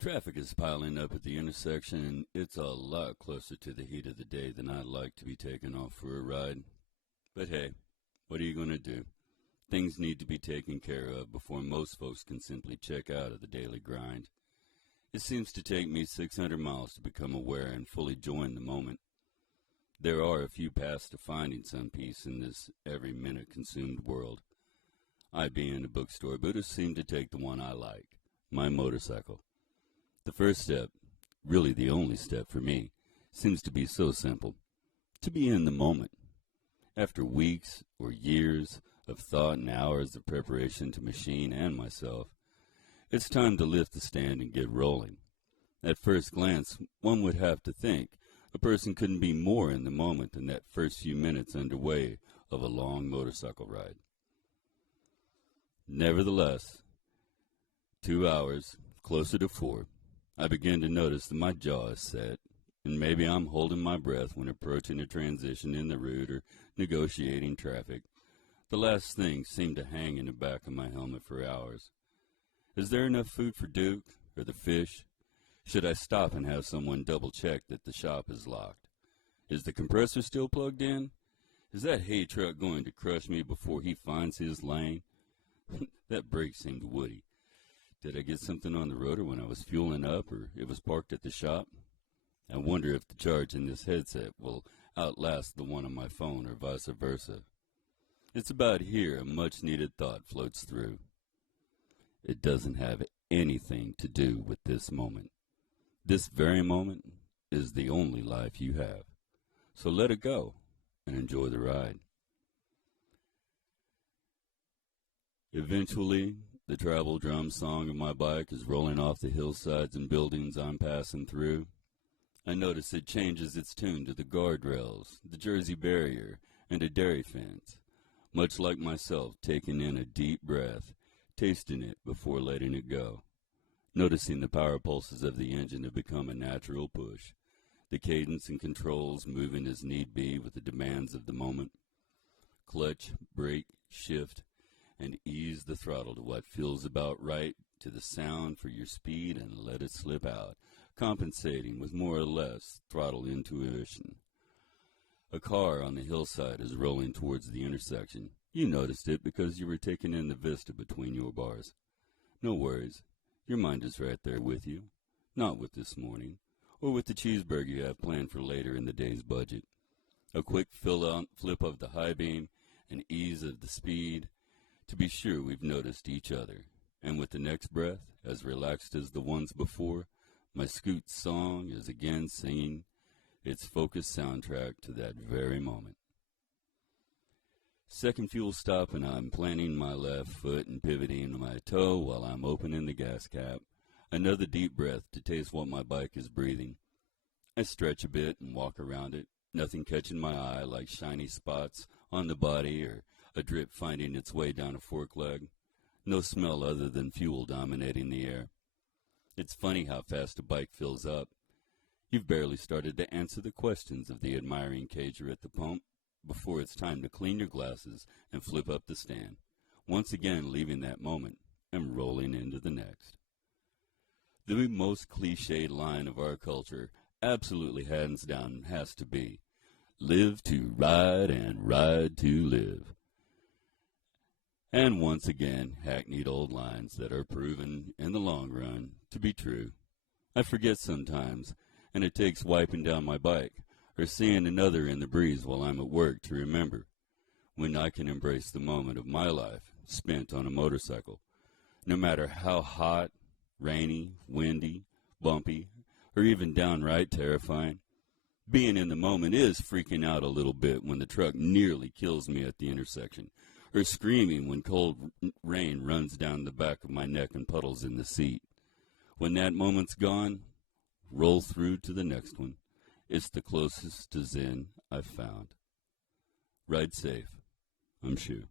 Traffic is piling up at the intersection, and it's a lot closer to the heat of the day than I'd like to be taken off for a ride. But hey, what are you going to do? Things need to be taken care of before most folks can simply check out of the daily grind. It seems to take me 600 miles to become aware and fully join the moment. There are a few paths to finding some peace in this every minute consumed world. I, being a bookstore Buddha, seem to take the one I like, my motorcycle. The first step, really the only step for me, seems to be so simple: to be in the moment. After weeks or years of thought and hours of preparation to machine and myself, it's time to lift the stand and get rolling. At first glance, one would have to think a person couldn't be more in the moment than that first few minutes underway of a long motorcycle ride. Nevertheless, 2 hours, closer to 4, I begin to notice that my jaw is set, and maybe I'm holding my breath when approaching a transition in the route or negotiating traffic. The last things seem to hang in the back of my helmet for hours. Is there enough food for Duke or the fish? Should I stop and have someone double-check that the shop is locked? Is the compressor still plugged in? Is that hay truck going to crush me before he finds his lane? That brake seemed woody. Did I get something on the rotor when I was fueling up, or it was parked at the shop? I wonder if the charge in this headset will outlast the one on my phone, or vice versa. It's about here a much-needed thought floats through. It doesn't have anything to do with this moment. This very moment is the only life you have. So let it go and enjoy the ride. Eventually, the travel drum song of my bike is rolling off the hillsides and buildings I'm passing through. I notice it changes its tune to the guardrails, the Jersey barrier, and a dairy fence, much like myself taking in a deep breath, tasting it before letting it go. Noticing the power pulses of the engine have become a natural push, the cadence and controls moving as need be with the demands of the moment. Clutch, brake, shift, and ease the throttle to what feels about right to the sound for your speed and let it slip out, compensating with more or less throttle intuition. A car on the hillside is rolling towards the intersection. You noticed it because you were taking in the vista between your bars. No worries. Your mind is right there with you. Not with this morning, or with the cheeseburger you have planned for later in the day's budget. A quick flip of the high beam, and ease of the speed. To be sure, we've noticed each other, and with the next breath, as relaxed as the ones before, my scoot song is again singing its focused soundtrack to that very moment. Second fuel stop, and I'm planting my left foot and pivoting my toe while I'm opening the gas cap. Another deep breath to taste what my bike is breathing. I stretch a bit and walk around it, nothing catching my eye like shiny spots on the body or a drip finding its way down a fork leg. No smell other than fuel dominating the air. It's funny how fast a bike fills up. You've barely started to answer the questions of the admiring cager at the pump before it's time to clean your glasses and flip up the stand, once again leaving that moment and rolling into the next. The most cliched line of our culture, absolutely hands down, has to be, live to ride and ride to live. And once again, hackneyed old lines that are proven, in the long run, to be true. I forget sometimes, and it takes wiping down my bike, or seeing another in the breeze while I'm at work to remember, when I can embrace the moment of my life spent on a motorcycle, no matter how hot, rainy, windy, bumpy, or even downright terrifying. Being in the moment is freaking out a little bit when the truck nearly kills me at the intersection, or screaming when cold rain runs down the back of my neck and puddles in the seat. When that moment's gone, roll through to the next one. It's the closest to Zen I've found. Ride safe. I'm Shoe.